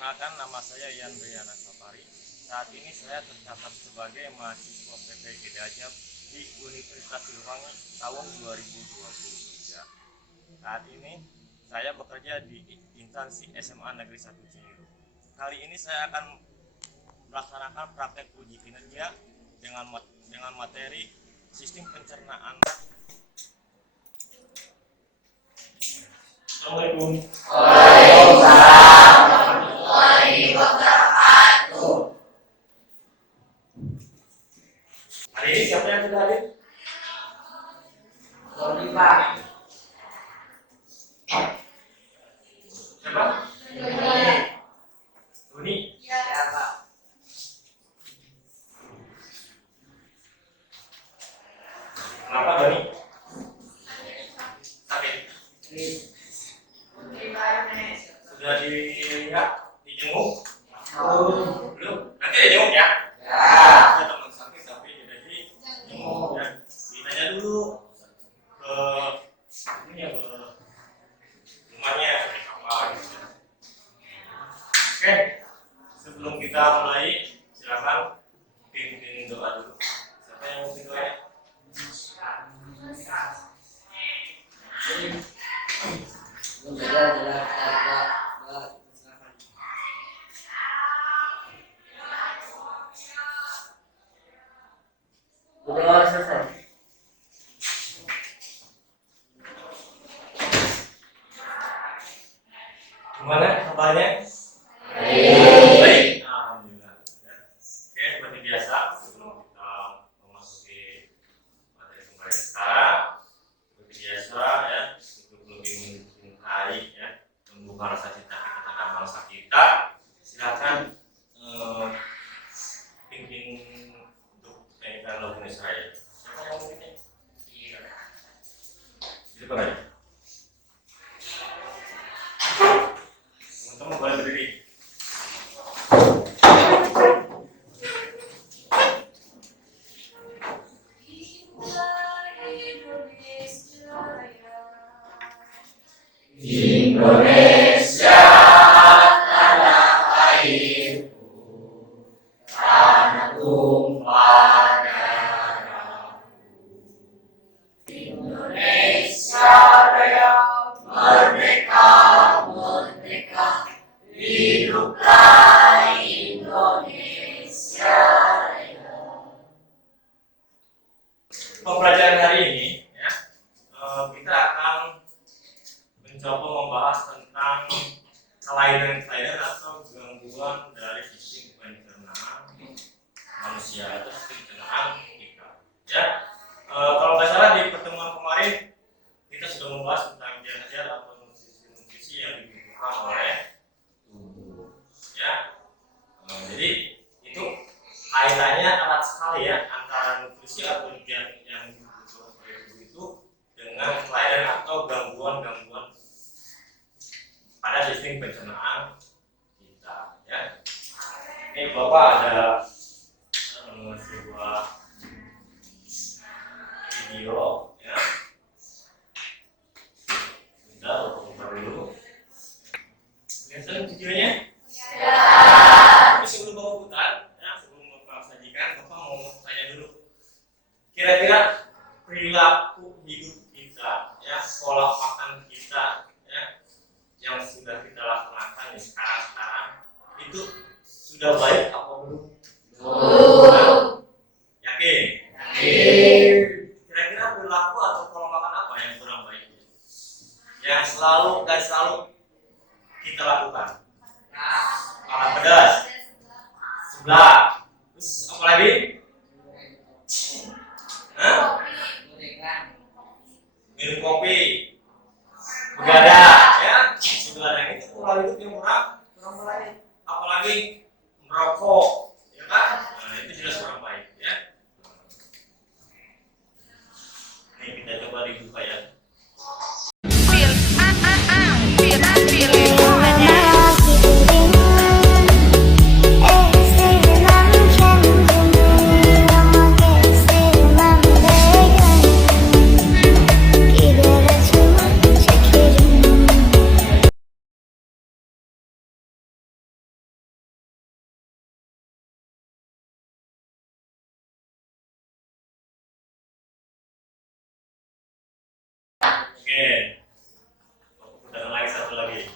Perkenalkan, nama saya Ian Briana Sapari. Saat ini saya tercatat sebagai mahasiswa PPG Dajab di Universitas Siliwangi tahun 2023. Saat ini saya bekerja di instansi SMA Negeri 1 Cingiru. Kali ini saya akan melaksanakan praktek uji kinerja dengan materi sistem pencernaan. Assalamualaikum. Waalaikumsalam warahmatullahi wabarakatuh. Hari ini siapa yang sudah hadir? Sorry, Pak. Siapa? Doni. Ya, Pak. Kenapa Doni? Sakit. Sudah dilihat, dijenguk? Belum? Nanti dijenguk ya? Ya. Ada teman sakit tapi tidak dijenguk ya. Ditanya dulu ke ini ya, ke rumahnya seperti apa gitu. Oke, sebelum kita mulai silakan pimpin doa dulu. Siapa yang mau doa ya? Udah selesai. Gimana kabarnya? Baik. Alhamdulillah. Oke, seperti biasa sebelum kita memasuki materi pembelajaran sekarang, seperti biasa ya, untuk lebih mencintai ya, membuka rasa cinta kita terhadap bangsa kita, silakan pimpin untuk menyanyikan lagu Israel. Siapa yang mau pimpin? Itu apa aja? Teman-teman boleh berdiri. Indonesia tanah airku, tanah tumpah darahku. Indonesia Raya, merdeka, merdeka, hiduplah Indonesia Raya. Pembelajaran hari ini ya, kita akan mencoba membahas tentang kelainan-kelainan atau gangguan dari sistem pencernaan manusia atau sistem pencernaan kita. Ya, kalau nggak salah di pertemuan kemarin kita sudah membahas tentang zat-zat atau nutrisi yang dibutuhkan oleh tubuh. Ya, jadi itu kaitannya erat sekali ya antara nutrisi atau zat yang dibutuhkan oleh tubuh itu dengan kelainan atau gangguan-gangguan pada sistem pencernaan kita ya. Ini Bapak ada sebuah video ya. Bentar, Bapak buka dulu. Lihat videonya? Ya. Tapi sebelum Bapak putar, ya, sebelum Bapak sajikan, Bapak mau tanya dulu. Kira-kira perilaku hidup kita, ya, pola makan kita, ya, yang sudah kita laksanakan di sekarang itu sudah baik apa belum? Belum. Yakin? Yakin. Kira-kira perilaku atau pola makan apa yang kurang baik? Yang selalu kita lakukan? Makan pedas, sebelah, terus apa lagi? Minum kopi, begadang, ya, begadang itu pola hidup yang kurang baik. Apalagi merokok, ya kan? Nah, itu jelas kurang baik, ya. Ini kita coba dibuka ya. Oke. Udah lagi satu lagi.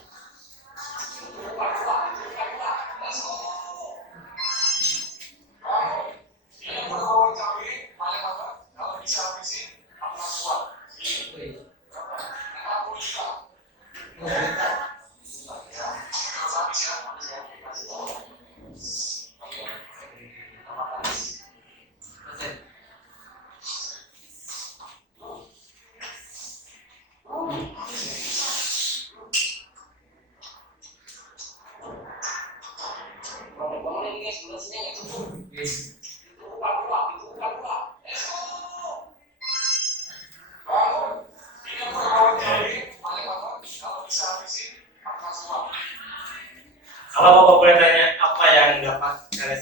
Kalau Bapak boleh tanya, apa yang dapat kalian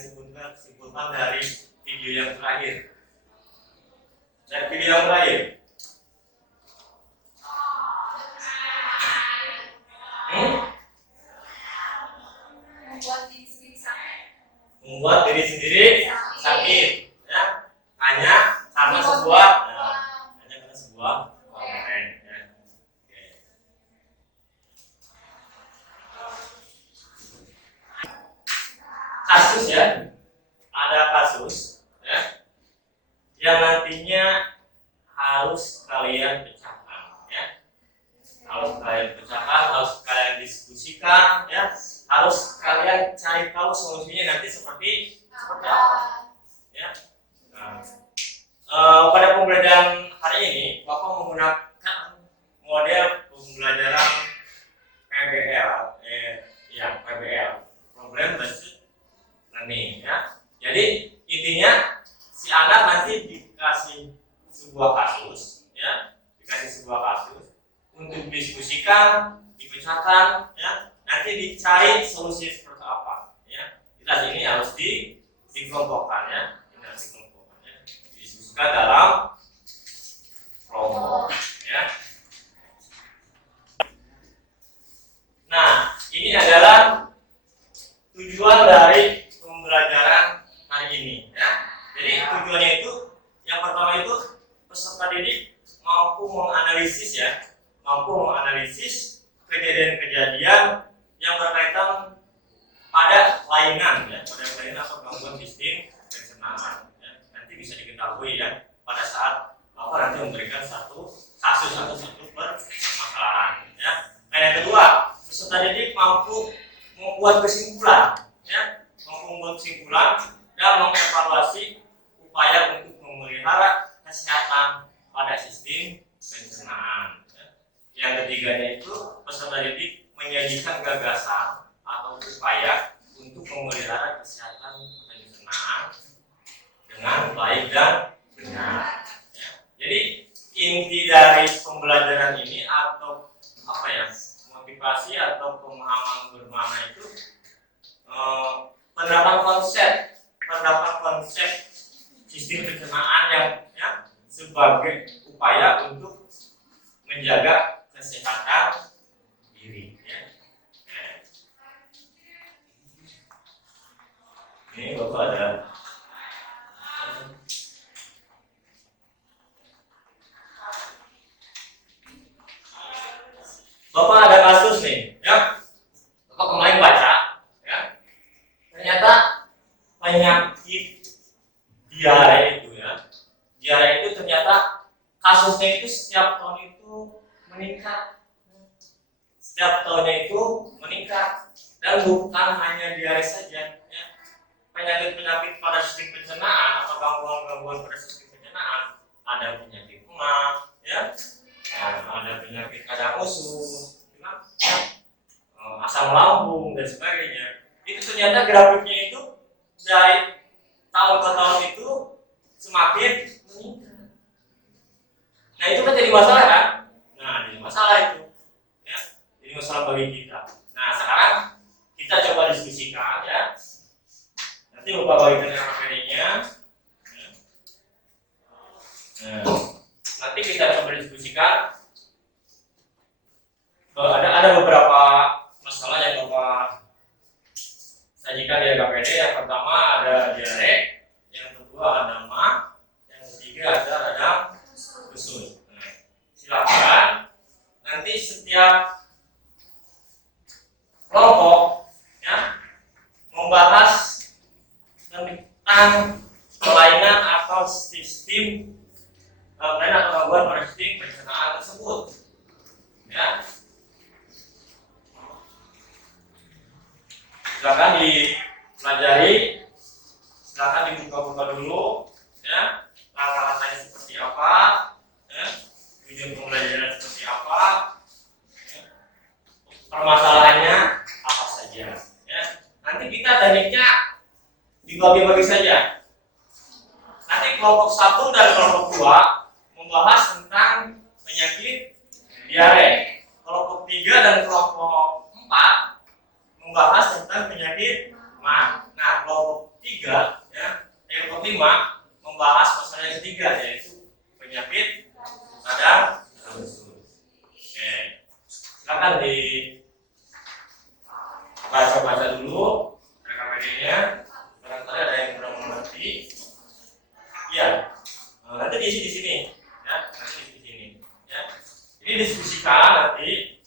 simpulkan dari video yang terakhir? Dari video yang terakhir? Membuat diri sendiri sakit, ya, hanya karena sebuah konten, ya. Oke. Kasus, ya, ada kasus, ya, yang nantinya harus kalian pecahkan, ya, harus kalian diskusikan, ya, harus kalian cari tahu solusinya nanti seperti apa, ya. Nah, pada pembelajaran hari ini Bapak menggunakan model pembelajaran PBL, Problem Based Learning, ya. Jadi intinya si anak nanti dikasih sebuah kasus, ya, untuk didiskusikan, dipecahkan, ya. Nanti dicari solusi seperti apa, ya. Kita ini harus dikelompokkan, ya. Ini harus dikelompokkan, ya. Didiskusikan dalam kelompok, ya. Nah, ini adalah tujuan dari pembelajaran hari ini, ya. Jadi tujuannya itu, yang pertama itu peserta didik mampu menganalisis kejadian-kejadian yang berkaitan pada kelainan, ya, atau gangguan sistem pencernaan, ya. Nanti bisa diketahui, ya, pada saat Bapak nanti memberikan satu kasus atau satu permasalahan, ya. Nah, yang kedua, peserta didik mampu membuat kesimpulan, ya, dan mengevaluasi upaya untuk memelihara kesehatan pada sistem pencernaan, ya. Yang ketiganya itu peserta didik menyajikan gagasan atau upaya untuk memelihara kesehatan pencernaan dengan baik dan benar, ya. Jadi inti dari pembelajaran ini atau apa, ya, motivasi atau pemahaman bermakna itu penerapan konsep sistem pencernaan yang, ya, sebagai upaya untuk menjaga kesehatan diri, ya. Ini Bapak ada kasus nih, ya. Bapak kemarin baca, ya, ternyata penyakit diare itu, ya, ternyata kasusnya itu setiap tahun itu meningkat, dan bukan hanya diare saja, ya. Penyakit pada sistem pencernaan atau gangguan pada sistem pencernaan, ada penyakit emah, ya, ada penyakit kadar usus, asam lambung dan sebagainya. Itu ternyata grafiknya itu dari tahun ke tahun itu semakin meningkat. Nah, itu kan jadi masalah, kan? Jadi masalah itu, ya, jadi masalah bagi kita. Nah, sekarang kita coba diskusikan, ya. Nanti Bapak bagikan materinya. Nah, nanti kita coba diskusikan. Ada beberapa masalah yang Bapak sajikan di KPD. Yang pertama ada diare, yang kedua ada emah, yang ketiga ada radang usus. Silakan sistem kelainan atau gangguan pada sistem pencernaan tersebut. Ya. Silakan dipelajari, silakan dibuka-buka dulu, ya. Langkah-langkahnya seperti apa, ya. Tujuan pembelajaran seperti apa, ya. Permasalahannya apa saja, ya. Nanti kita tekniknya dibagi-bagi saja. Nanti kelompok 1 dan kelompok 2 membahas tentang penyakit diare. Kelompok 3 dan kelompok 4 membahas tentang penyakit mah. Nah, kelompok 3 ya, kelompok 5 membahas masalah yang ketiga, yaitu penyakit pada usus. Oke. Silakan dibaca-baca dulu RKPD-nya. Barangkali ada yang kurang mengerti. Ya. Nanti diisi di sini, ya. Nanti di sini, ya. Ini diskusikan nanti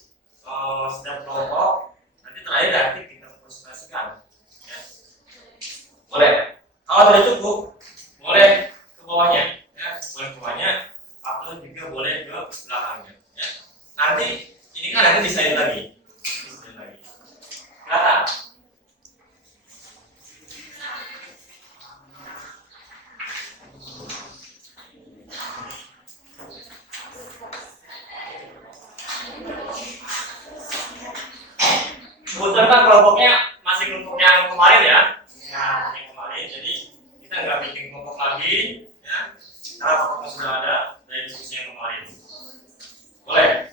setiap kelompok. Terakhir nanti kita presentasikan, ya. Boleh. Kalau tidak cukup, boleh ke bawahnya, ya. Boleh ke bawahnya, atau juga boleh ke belakangnya, ya. Nanti ini kan nanti desain lagi, Silakan. Kebetulan kan kelompoknya masih kelompok yang kemarin ya, yang kemarin. Jadi kita nggak bikin kelompok lagi, ya, karena kelompoknya sudah ada dari diskusi yang kemarin. Boleh?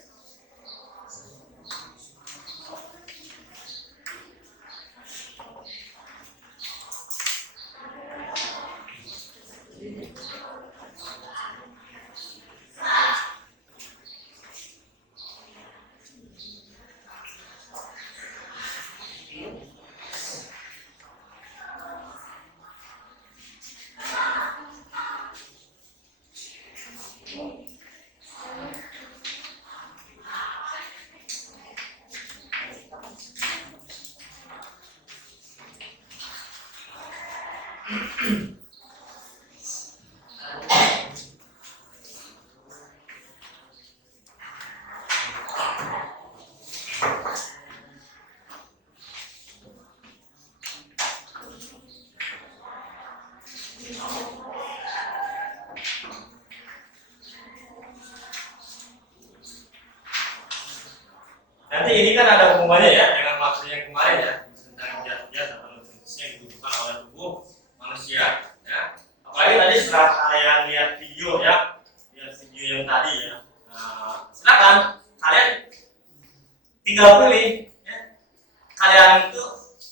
Nanti ini kan ada hubungannya ya dengan materi yang kemarin ya, tentang zat-zat atau nutrisi yang dibutuhkan oleh tubuh manusia, ya. Apalagi tadi setelah kalian lihat video ya, lihat video yang tadi ya. Silakan kalian tinggal pilih, ya. Kalian itu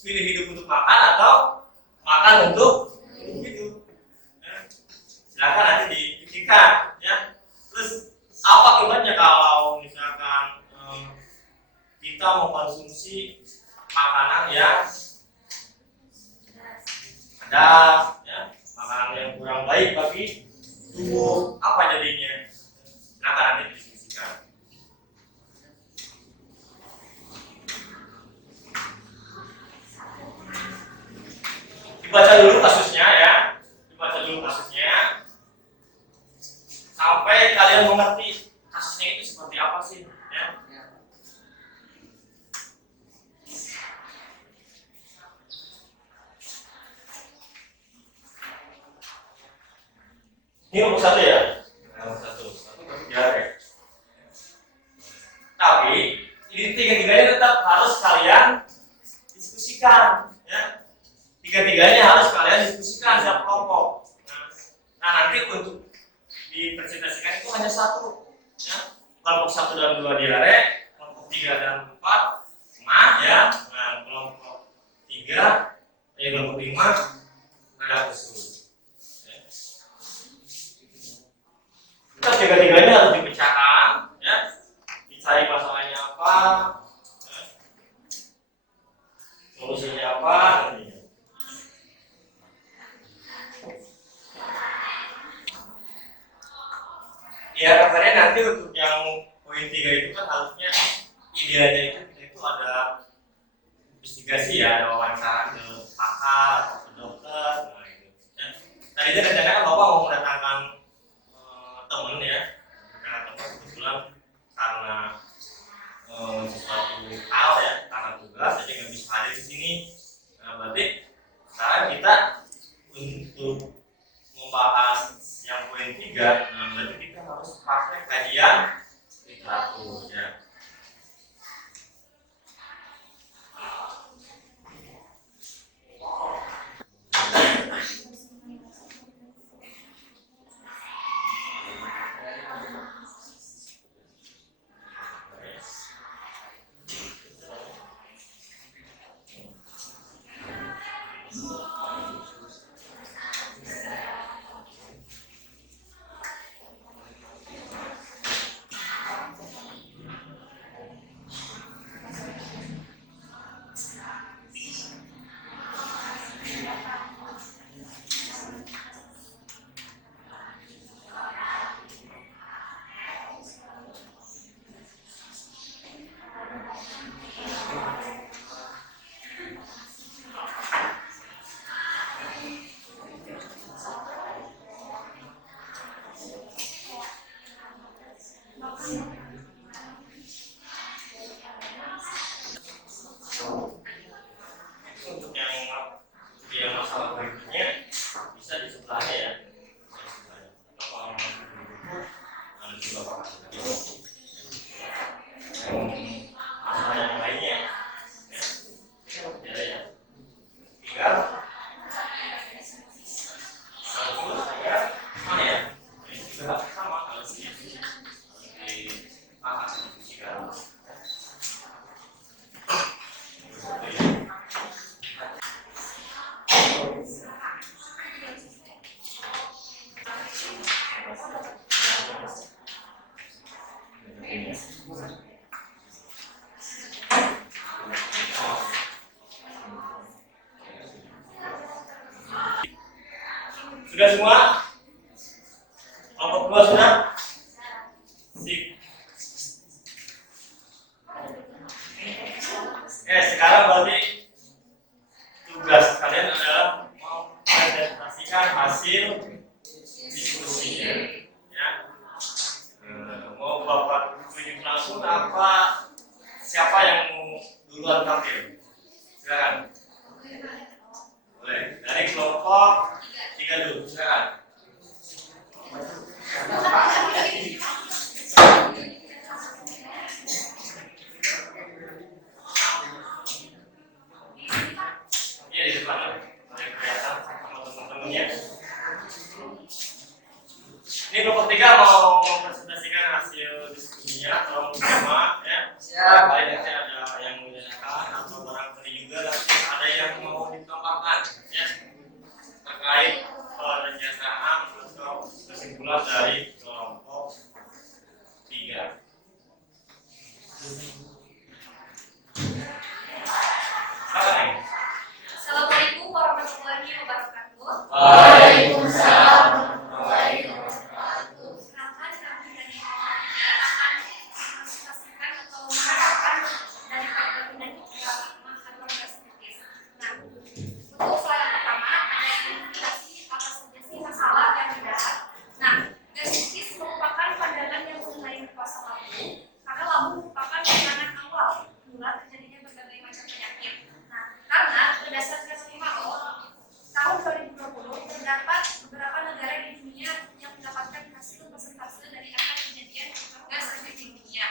pilih hidup untuk makan atau makan untuk hidup. Ya. Silakan nanti dipikirkan, ya. Terus apa akibatnya kalau misalkan kita mengkonsumsi makanan yang ada, ya, makanan yang kurang baik bagi tubuh, apa jadinya? Silakan nanti didiskusikan. Dibaca dulu kasusnya ya, dibaca dulu kasusnya sampai kalian mengerti kasusnya itu seperti apa sih, ya. Ini nomor 1 ya, nomor 1 diare. Tapi ini tiga-tiganya tetap harus kalian diskusikan, ya. Tiga-tiganya harus kalian diskusikan setiap kelompok. Nah, nanti untuk dipresentasikan itu hanya 1, ya. Kelompok 1 dan 2 diare, kelompok 3 dan 4 mah, ya. Nah, kelompok 3, kelompok 5 pada usus. Kita tiga-tiganya harus dipecahkan, ya. Dicari masalahnya apa, ya. Solusinya apa, nantinya. Ya, katanya nanti untuk yang poin 3 itu kan harusnya idealnya itu ada investigasi ya, ada wawancara ke pakar atau ke dokter, nah itu. Ya. Tadinya rencananya kan Bapak mau mendatangkan 3. Nah, berarti kita harus pakai kajian literatur ya. Untuk yang masalah berikutnya bisa di sebelahnya ya. Atau kalau nanti Bapak kasih masalah yang lainnya ya, tinggal mana ya, juga sama kalau di bahas jika sudah semua? Kelompok 2 sudah? Sip. Sekarang berarti tugas kalian adalah mempresentasikan hasil diskusinya. Ya. Mau Bapak tunjuk langsung apa? Siapa yang mau duluan tampil? Silakan. Boleh. Dari kelompok 3 dulu. Silakan. Iya di depan. Kelihatan sama teman-temannya. Ini kelompok 3 mau mempresentasikan hasil diskusinya. Tolong bersama ya. Siap. Baik, nanti ada yang mau ditanyakan atau barangkali juga nanti ada yang mau ditambahkan ya terkait pernyataan atau kesimpulan dari kelompok 3. Assalamualaikum warahmatullahi wabarakatuh. Waalaikumsalam warahmatullahi wabarakatuh. Kenalkan kami dari kelompok 3 akan mempresentasikan atau mengatakan dari perbandingan atau perspektif. Nah, untuk slide pertama ada indikasi apa saja sih masalah yang dibahas. Nah, gastritis merupakan pandangan yang mengenai kuasa lambung karena lambung merupakan pandangan awal mula terjadinya berbagai macam penyakit. Nah, karena berdasarkan WHO tahun 2020 terdapat beberapa negara di dunia yang mendapatkan hasil persentase dari angka kejadian gastritis di dunia.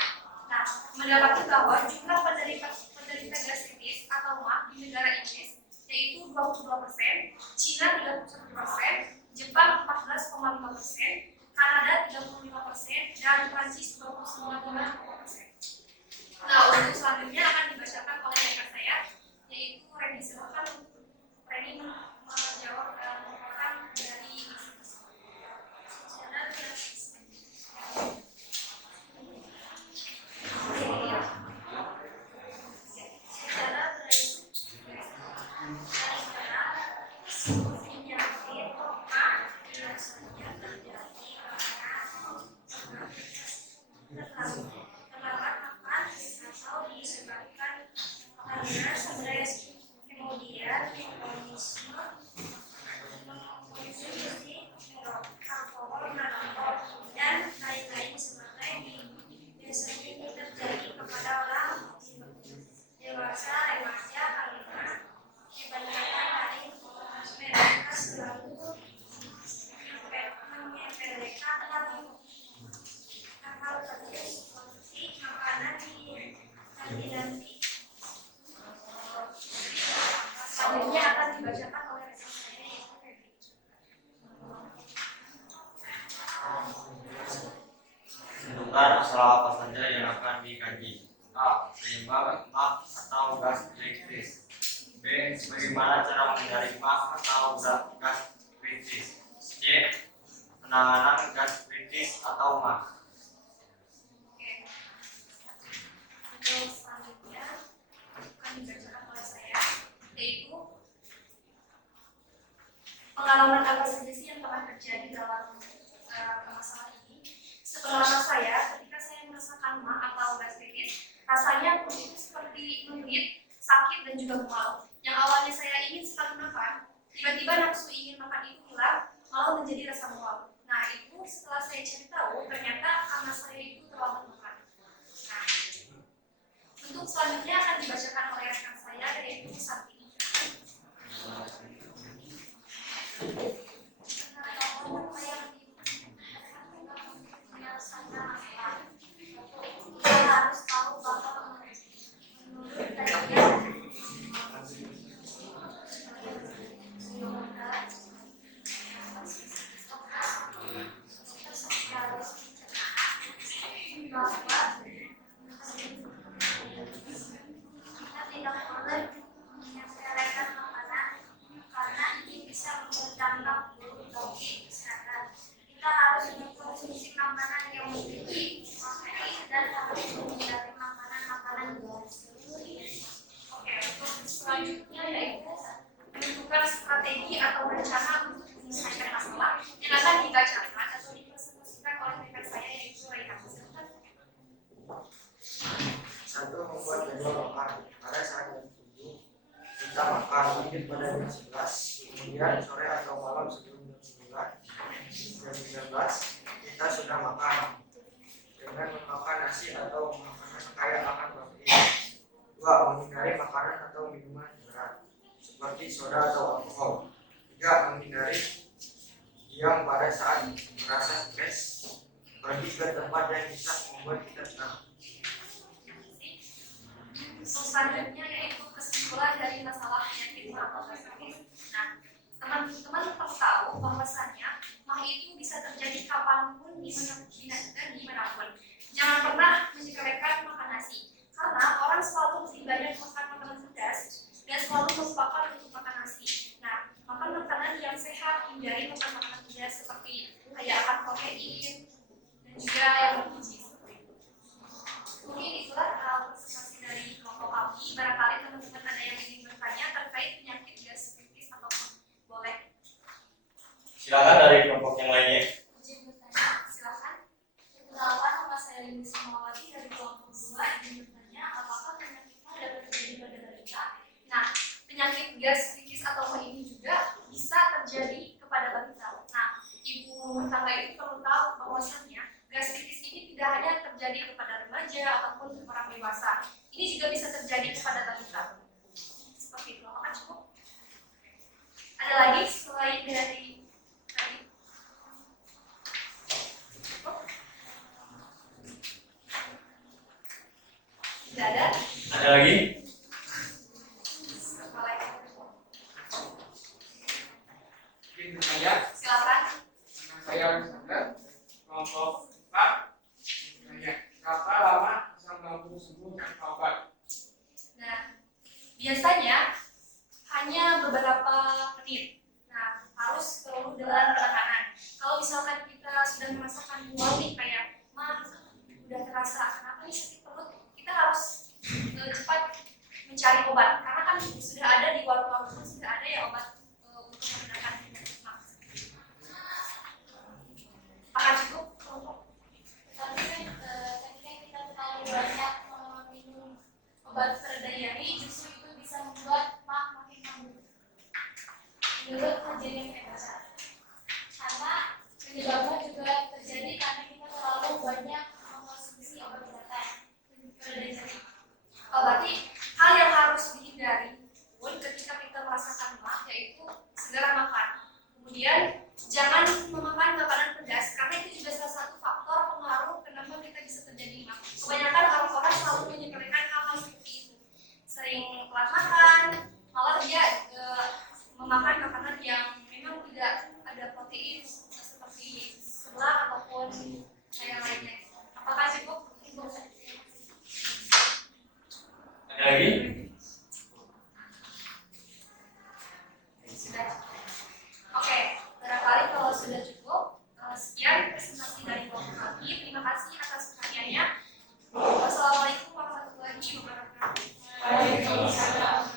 Nah, mendapati bahwa jumlah penderita gastritis atau MAG di negara Inggris yaitu 22%, Cina 31%, Jepang 14,5%, Kanada 35%, dan Prancis 29,5%. Nah, untuk selanjutnya akan dibacakan oleh rekan saya, yaitu Reni. Silakan Reni menjawab merupakan dari Sebentar, masalah apa saja yang akan dikaji? A. Penyebab mak atau gastritis. B. Bagaimana cara menghindari mak atau gastritis. C. Penanganan gastritis atau mak. Oke. Untuk selanjutnya akan dibacakan oleh saya, yaitu pengalaman apa saja sih yang pernah terjadi dalam masalah ini. Sepengalaman saya, ketika saya merasakan mak atau gastritis, rasanya perut itu seperti menggigit, sakit dan juga mual. Yang awalnya saya ingin sekali makan, tiba-tiba nafsu ingin makan itu hilang, malah menjadi rasa mual. Nah itu setelah saya cari tahu, ternyata karena saya itu terlambat makan. Nah, untuk selanjutnya akan dibacakan oleh rekan saya, yaitu Santi. Kita harus tahu bahwa menurut kajian kita tidak boleh menyepelekan makanan karena ini bisa berdampak buruk bagi kesehatan. Kita harus mengkonsumsi makanan yang memiliki protein dan harus menghindari makanan-makanan gas. Oke, untuk selanjutnya yaitu menentukan strategi atau rencana untuk menyelesaikan masalah yang akan dibacakan atau dipresentasikan oleh rekan saya yaitu Raihan. Silakan. Satu, membuat jadwal makan. Pada saat jam 7 kita makan mungkin pada jam 11, kemudian sore atau malam sebelum jam 9, jam 13 kita sudah makan dengan memakan nasi atau makanan kaya akan protein. Dua, menghindari makanan atau minuman berat seperti soda atau alkohol. Tiga, menghindari diam pada saat merasa stres, pergi ke tempat yang bisa membuat kita tenang. Selanjutnya yaitu kesimpulan dari masalah penyakit mah atau gastritis. Nah, teman-teman perlu tahu bahwasannya mah itu bisa terjadi kapanpun, dimanapun. Jangan pernah menyepelekan makan nasi, karena orang selalu lebih banyak makan makanan pedas dan selalu melupakan untuk makan nasi. Nah, makan makanan yang sehat, hindari makan makanan pedas seperti kaya akan protein dan juga yang bergizi. Mungkin itulah presentasi dari kelompok kami. Barangkali teman-teman ada yang ingin bertanya terkait penyakit gastritis atau boleh Silakan dari kelompok yang lainnya. izin bertanya. Silakan. Perkenalkan, nama saya Lini Samawati dari kelompok 2 ingin bertanya apakah penyakit mah dapat terjadi pada balita. Nah, penyakit gastritis atau mah ini juga bisa terjadi kepada balita. Nah, ibu rumah tangga itu perlu tahu bahwasannya gastritis ini tidak hanya terjadi kepada remaja ataupun orang dewasa. Ini juga bisa terjadi kepada balita. Seperti itu. Apakah cukup? Ada lagi selain dari tadi? Cukup? Tidak ada? Ada lagi? Boleh. Mungkin saya, Silakan. nama saya Alexander, kelompok 4. Tanya, berapa lama asam lambung sembuh tanpa obat? Nah, biasanya hanya beberapa menit. Nah, harus perlu dengan penanganan. Kalau misalkan kita sudah merasakan mual nih kayak mah udah terasa kenapa nih sakit perut, kita harus cepat mencari obat karena kan sudah ada di warung-warung pun sudah ada ya obat untuk meredakan penyakit mah. Apakah cukup kelompok? Tapi ketika kita terlalu banyak minum obat pereda nyeri, justru itu bisa membuat mak makin kambuh. Menurut kajian yang saya baca, karena penyebabnya juga terjadi karena kita terlalu banyak mengkonsumsi obat-obatan pereda nyeri. Oh, berarti hal yang harus dihindari pun ketika kita merasakan mah yaitu segera makan. Kemudian jangan memakan makanan pedas karena itu juga salah satu faktor pengaruh kenapa kita bisa terjadi mah. Kebanyakan orang-orang selalu menyepelekan hal-hal seperti itu. Sering telat makan, malah dia memakan makanan yang memang tidak ada protein seperti seblak ataupun yang lainnya. Apakah presentasi dari kelompok kami. Terima kasih atas perhatiannya. Wassalamualaikum warahmatullahi wabarakatuh. Waalaikumsalam.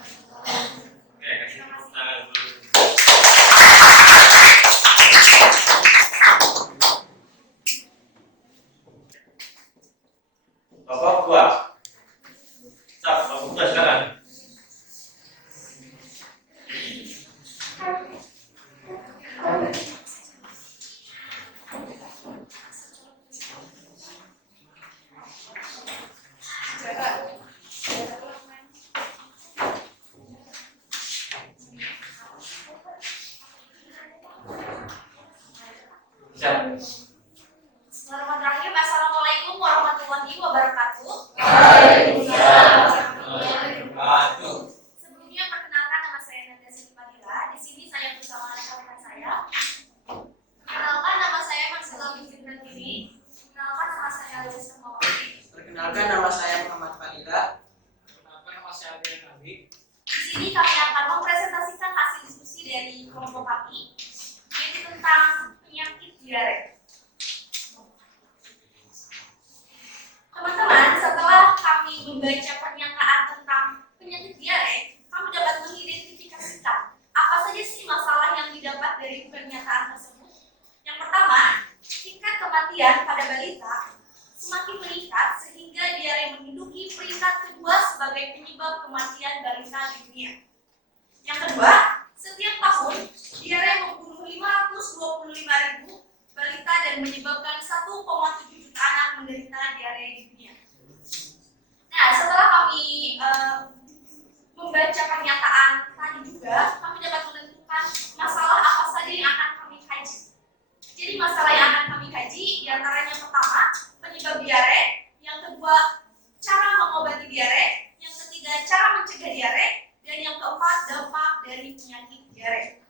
Oke, kasih tepuk tangan dulu. Bapak buah. Cap, bapak buah silakan. Siap. Bismillahirrahmanirrahim. Assalamualaikum warahmatullahi wabarakatuh. Waduh. Sebelumnya perkenalkan, nama saya Nadia Siti Fadila. Di sini saya bersama rekan-rekan saya. Perkenalkan, nama saya Marcela Binti Tiri. Perkenalkan, nama saya Luisa Mawati. Perkenalkan, nama saya Muhammad Fadila. Kenapa nama saya Adrian Nabi? Di sini kami akan mempresentasikan hasil diskusi dari kelompok kami, yaitu tentang penyakit diare. Teman-teman, setelah kami membaca pernyataan tentang penyakit diare, kami dapat mengidentifikasikan apa saja sih masalah yang didapat dari pernyataan tersebut. Yang pertama, tingkat kematian pada balita semakin meningkat sehingga diare menduduki peringkat kedua sebagai penyebab kematian balita di dunia. Yang kedua, setiap tahun diare membunuh 525.000 balita dan menyebabkan 1,7 juta anak menderita diare di dunia. Nah, setelah kami membaca pernyataan tadi juga, kami dapat menentukan masalah apa saja yang akan kami kaji. Jadi masalah yang akan kami kaji diantaranya pertama, penyebab diare, yang kedua, cara mengobati diare, yang ketiga, cara mencegah diare, dan yang keempat, dampak dari penyakit diare.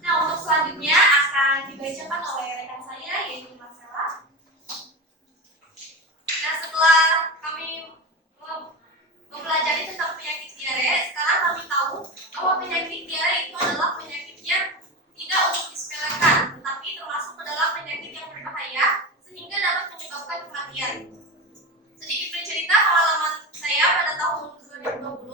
Nah, untuk selanjutnya akan dibacakan oleh rekan saya, yaitu Marcela. Nah, setelah kami mempelajari tentang penyakit diare, sekarang kami tahu bahwa penyakit diare itu adalah penyakit yang tidak untuk disepelekan, tetapi termasuk ke dalam penyakit yang berbahaya sehingga dapat menyebabkan kematian. Sedikit bercerita pengalaman saya pada tahun 2020,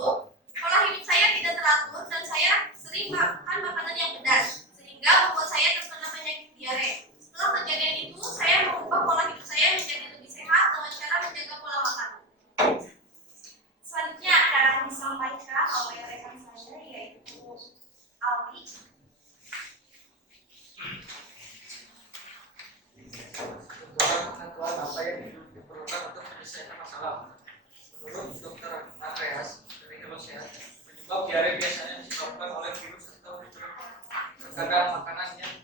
pola hidup saya tidak teratur dan saya sering makan makanan yang pedas sehingga membuat saya terkena penyakit diare. Setelah kejadian itu, saya mengubah pola hidup saya menjadi lebih sehat dengan cara menjaga pola makan. Selanjutnya akan disampaikan oleh rekan saya, yaitu Aldi. Pengetahuan apa yang diperlukan untuk menyelesaikan masalah. Menurut Dr. Andreas dari Indonesia, penyebab diare biasanya disebabkan oleh virus atau gagal makanan yang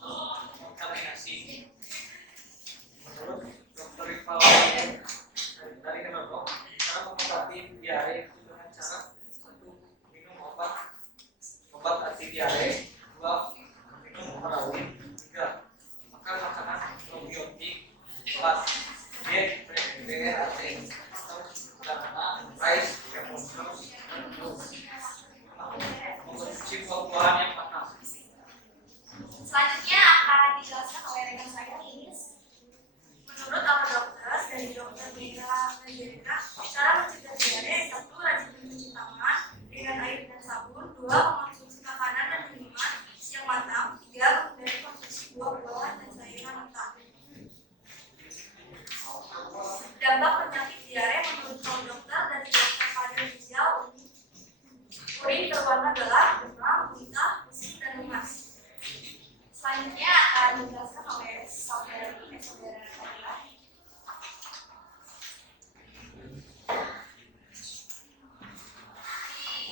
terkontaminasi. Menurut Dr. Rival dari Indonesia, cara mengobati diare itu dengan cara satu, minum obat anti diare, dua, minum heroin, tiga, makan makanan probiotik, empat, diet BRT atau sederhana, rice, remonstrasi, mengkonsumsi buah-buahan yang matang. Selanjutnya akan dijelaskan oleh rekan saya, Inis. Menurut para dokter dari Dokter Mira Menjerita, cara mencegah diare, satu, rajin mencuci tangan dengan air dan sabun, dua, mengonsumsi makanan dan minuman yang matang, tiga, menghindari konsumsi buah-buahan dan sayuran mentah. Dampak penyakit diare menurut para dokter dari Dokter Fadil Rizal, urin berwarna gelap, demam, muntah, pusing, dan lemas. Selanjutnya akan dijelaskan oleh saudara Fadila.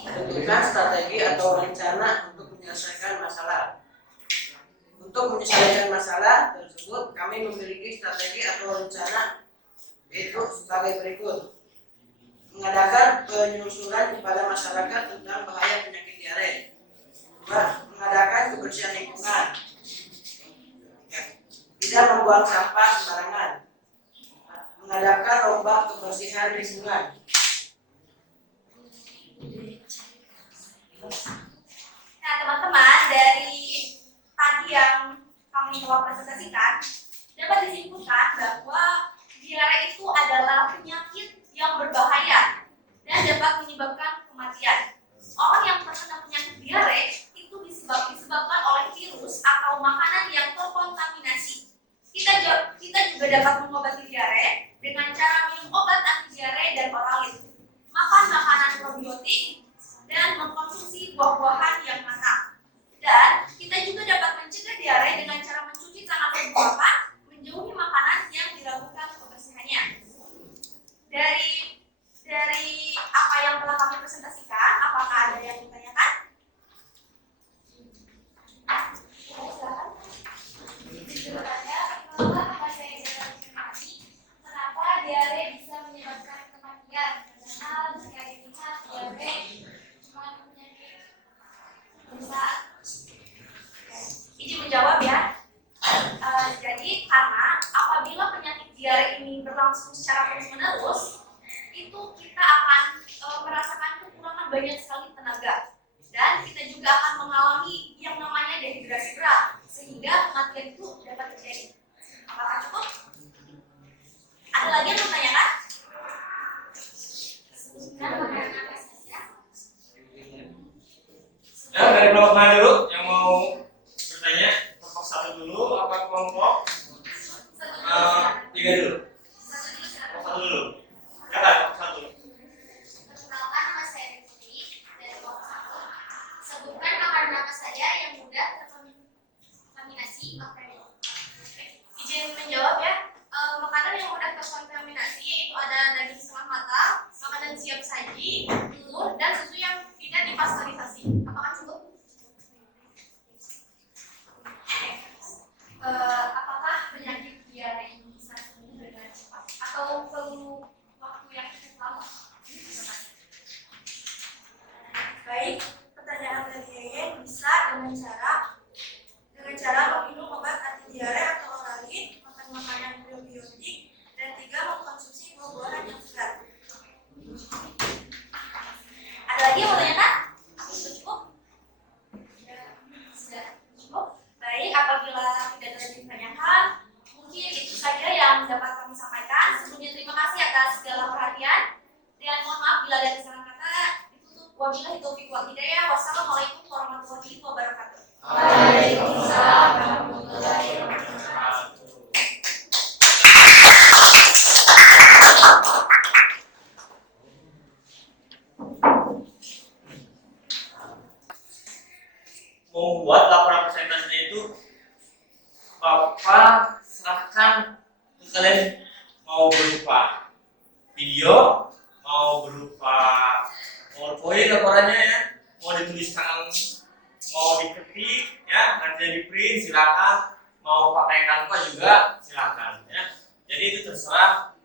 Tentukan strategi atau rencana untuk menyelesaikan masalah. Untuk menyelesaikan masalah tersebut, kami memiliki strategi atau rencana, yaitu sebagai berikut: mengadakan penyusuran kepada masyarakat tentang bahaya penyakit diare, mengadakan kebersihan lingkungan, tidak membuang sampah sembarangan, mengadakan lomba kebersihan lingkungan. Nah, teman-teman, dari tadi yang kami kami telah presentasikan, dapat disimpulkan bahwa diare itu adalah penyakit yang berbahaya dan dapat menyebabkan kematian. Orang yang terkena penyakit diare itu disebabkan oleh virus atau makanan yang terkontaminasi. Kita juga dapat mengobati diare dengan cara minum obat anti diare dan oralit, makan makanan probiotik, dan mengkonsumsi buah-buahan yang matang. Dan kita juga dapat mencegah diare dengan cara mencuci tangan berguapan, menjauhi makanan yang diragukan kebersihannya. Dari apa yang telah kami presentasikan, apakah ada yang ditanyakan? Silakan. Sebenarnya, kenapa saya kenapa diare bisa menyebabkan kematian? Padahal jika dilihat diare cuma penyakit bisa. Izin menjawab ya. Jadi karena apabila penyakit diare ini berlangsung secara terus-menerus, itu kita akan merasakan kekurangan banyak sekali tenaga, dan kita juga akan mengalami yang namanya dehidrasi berat, sehingga kematian itu dapat terjadi. Apakah cukup? Ada lagi yang bertanya? Ya, dari kelompok mana dulu yang mau bertanya? Kelompok 1 dulu apa kelompok 3 dulu? Kelompok 1 dulu. Ya kan, kelompok 1. Perkenalkan, nama saya Putri dari kelompok 1. Sebutkan makanan apa saja yang mudah terkontaminasi bakteri. Izin menjawab ya. Makanan yang mudah terkontaminasi yaitu ada daging setengah matang, makanan siap saji, telur, dan susu yang tidak dipasteurisasi. Apakah cukup? Apakah penyakit diare ini bisa sembuh dengan cepat atau perlu waktu yang cukup lama? Baik, pertanyaan dari Yeye bisa dengan cara meminum obat anti diare atau oralit, makan makanan probiotik, dan 3 mengkonsumsi buah-buahan yang segar. Ada lagi yang mau tanyakan? Sudah cukup? Sudah cukup. Baik, apabila tidak ada lagi ditanyakan, mungkin itu saja yang dapat kami sampaikan. Sebelumnya terima kasih atas segala perhatian, dan mohon maaf bila ada kesalahan kata. Ditutup. Wabillahi taufiq wal hidayah. Wassalamualaikum warahmatullahi wabarakatuh. Waalaikumsalam warahmatullahi wabarakatuh. Membuat laporan presentasinya itu Bapak serahkan ke kalian, mau berupa video, mau berupa PowerPoint laporannya ya, mau ditulis tangan, mau diketik ya, nanti di print silakan, mau pakai Canva juga silakan ya. Jadi itu terserah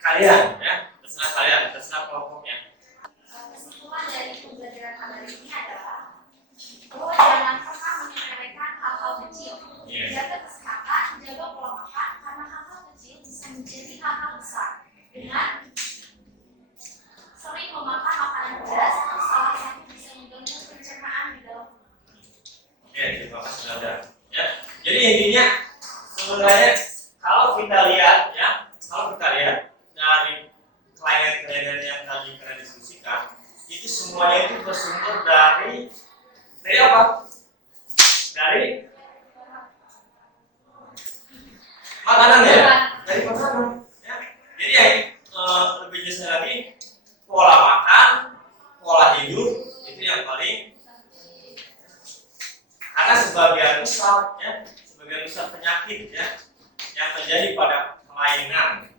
kalian ya, terserah kelompoknya. Kesimpulan dari pembelajaran hari ini adalah bahwa jangan pernah menyepelekan hal-hal kecil. Yes. Jaga kesehatan, jaga pola makan, karena hal-hal kecil bisa menjadi hal-hal besar. Dengan sering memakan makanan pedas, salah satu bisa mengganggu pencernaan di dalam tubuh. Oke, terima kasih saudara. Ya, jadi intinya sebenarnya kalau kita lihat dari kelainan-kelainan yang tadi kita diskusikan, itu semuanya itu bersumber dari apa? Dari makanan ya, dari makanan. Ya. Jadi lebih jelas lagi, pola makan, pola hidup itu yang paling, karena sebagian besar penyakit ya yang terjadi pada kelainan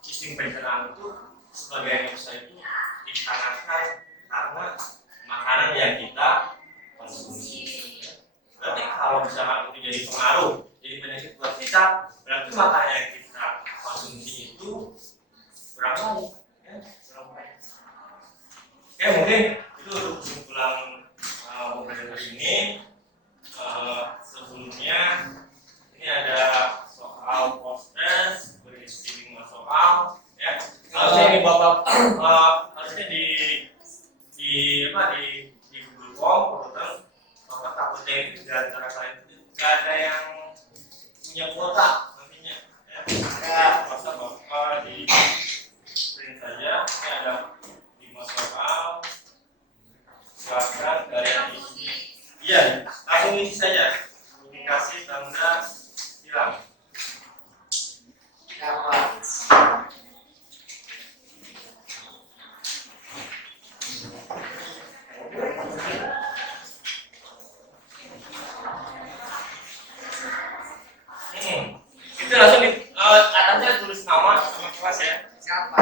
sistem pencernaan itu, sebagian besar itu dikarenakan karena makanan yang kita konsumsi. Berarti kalau misalkan itu jadi pengaruh, jadi penyakit buat kita, berarti makanan yang kita konsumsi itu kurang baik ya, kurang baik. Oke, mungkin itu untuk kesimpulan pembelajaran hari ini. Sebelumnya ini ada soal post-test, berdiskusi soal ya. Harusnya ini Bapak harusnya di Google Form, kebetulan Bapak takutnya itu di antara kalian itu nggak ada yang kuota nantinya. Ya, masa Bapak di print saja. Ini ada 5 soal. Silakan kalian isi. Iya, langsung isi saja. Dikasih tanda hilang. Itu langsung di atasnya tulis nama sama kelas ya. Siapa?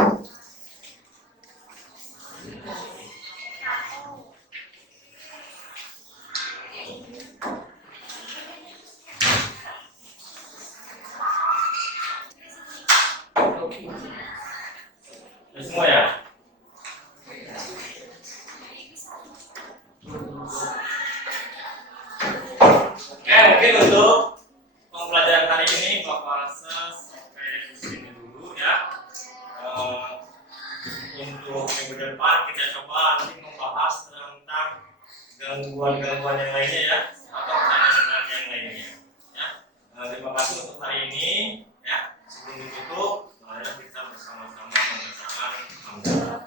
Udah semua ya? Oke, mungkin untuk pembelajaran hari ini Bapak rasa sampai sini dulu ya. Untuk minggu depan kita coba nanti membahas tentang gangguan-gangguan yang lainnya ya, atau pertanyaan yang lainnya. Ya. Terima kasih untuk hari ini. Ya. Sebelum ditutup, mari kita bersama-sama membacakan hamdalah.